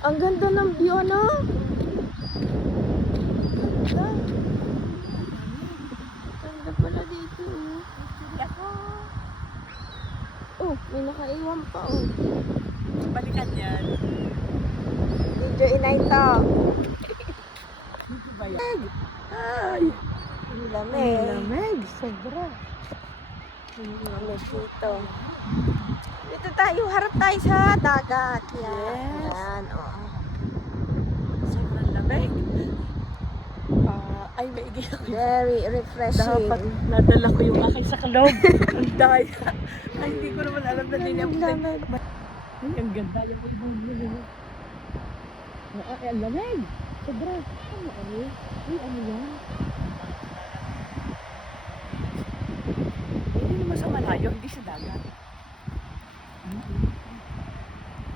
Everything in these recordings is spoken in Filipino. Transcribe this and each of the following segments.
Ang ganda ng view, no? Ganda. Ganda pala dito. Oh, may nakaiwan pa, oh. Balikan yan. Video inay to. Dito ba yan? Ay! Ang lamig. Lamig. Sobra. Ang lamig dito. Dito tayo, harap tayo sa dagat. Yan. Yes. Yan, oh. Sobrang lamig. Ay, maigil ako. Very refreshing. Dapat nadala ko yung aking sa kaloob. Ang daya. Ay, hindi ko naman alam na dinapin. Ay, ang ganda yung ibon mo. Ay, ang lamig. Sobra. Ano? Ay, ano yan? Hindi naman sa malayo, hindi sa dagat.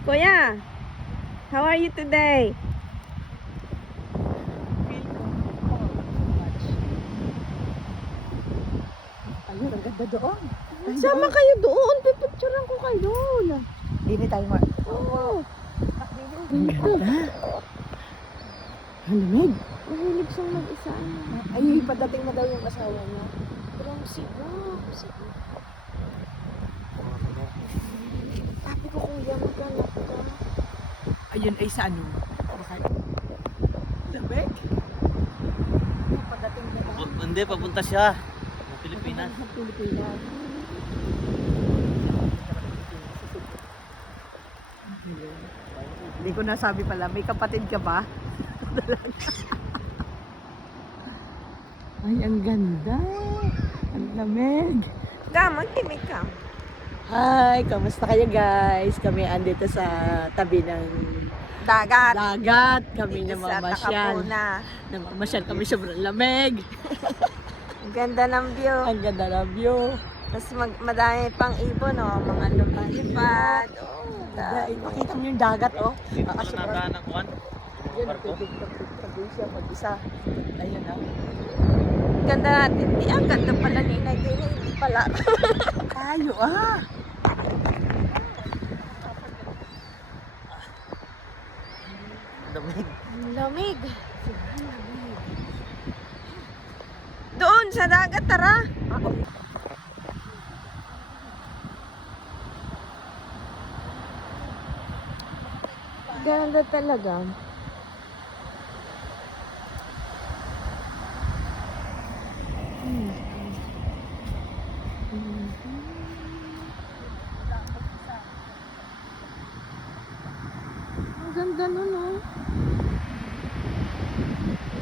Kuya, how are you today? Feel ko. Oh, much. Ayun, ang ganda doon. Sama kayo doon. Pipicturean ko kayo. Dini tayo, Mark. Oo. Ang ganda. Ang lamig. Mahilig siyang mag-isa. Ay, padating na daw yung asawa niya. Rosie. Sabi ko, kuya, maghanap ka. Ayun ay sa ano? Baka... Lamig? Padating na daw. Hindi, papunta siya. Sa Pilipinas. Sa Pilipinas. Hindi ko nasabi pala, may kapatid ka ba? Ay, ang ganda. Ang lamig. Magtimig ka. Hi, kamusta kayo guys? Kami andito sa tabi ng Dagat. dagat. Kami Dito sa namamasyal. Takapuna. Namamasyal kami sobrang lamig. Ang ganda ng view. Ang ganda ng view. Tapos madami pang ibon, oh. Mga lumilipad. Oh, dami. Makita mo yung dagat, oh. Dito pala sobrang- nadaan ng kuwan. Yun, Barko. pwede siya mag-isa. Ayun na. Ganda natin. Ang ganda pala ni Inay. Hindi pala. Tayo, ah. Lamig. Ang lamig. Doon sa dagat, tara. Ganda talaga. Ang ganda nun, oh.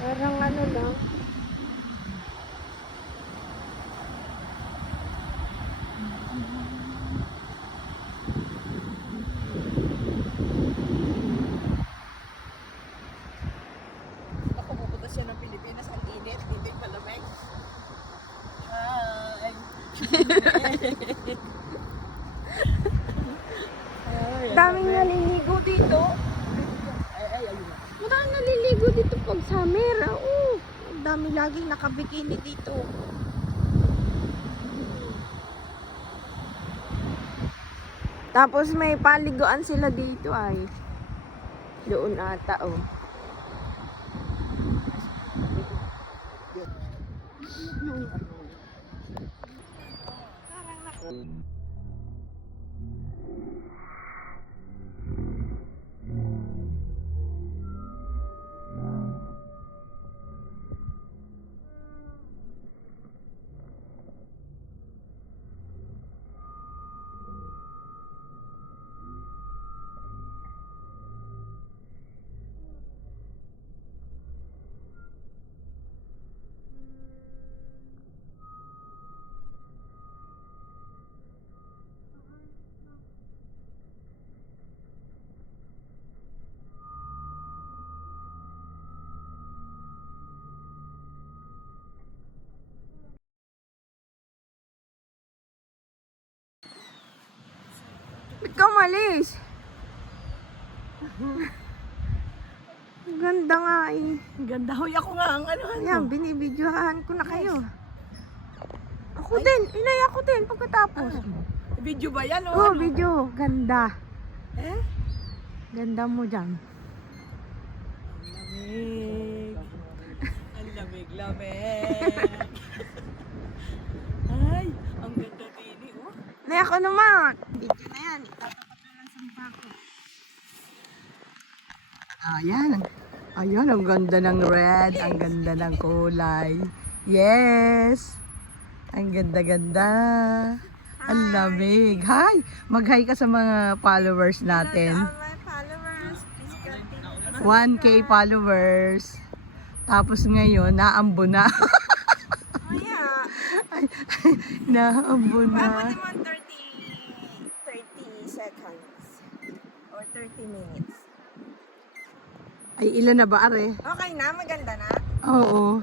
Parang ano lang. Ako pupunta siya ng Pilipinas. Ang init. Dito yung malamig. Hi. Daming naliligo dito. Ay, ayun na. Maraming naliligo dito pag summer. Oo. Ang dami laging nakabikini dito. Tapos may paliguan sila dito ay. Doon ata, oh. Ba't ka umalis? Ang ganda nga eh. Ang ganda. Hoy, ako nga ang ano. Ayan, binibidyohan ko na kayo. Ako din, inay ako din pagkatapos. Video ba yan o Oh, ano? video. Ganda. Eh? Ganda mo dyan. Lamig. Ang lamig-lamig. Ay, ang ganda din eh, oh. Inay ako naman. Video na yan. Itatapat na lang sa mukha ko. Ayan. Ayan, ang ganda ng red. Ang ganda ng kulay. Yes. Ang ganda-ganda. Ang lamig. Hi! Mag-hi ka sa mga followers natin. All my followers, please continue. 1K followers. Tapos ngayon, naambo na. Oh yeah. Naambo Pabuti na. mo 30 seconds. Or 30 minutes. Ay, ilan na ba, are? Okay na? Maganda na? Oo.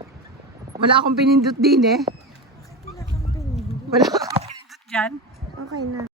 Wala akong pinindot din eh. Wala kang pinili. Wala akong pinindot dyan. Okay na.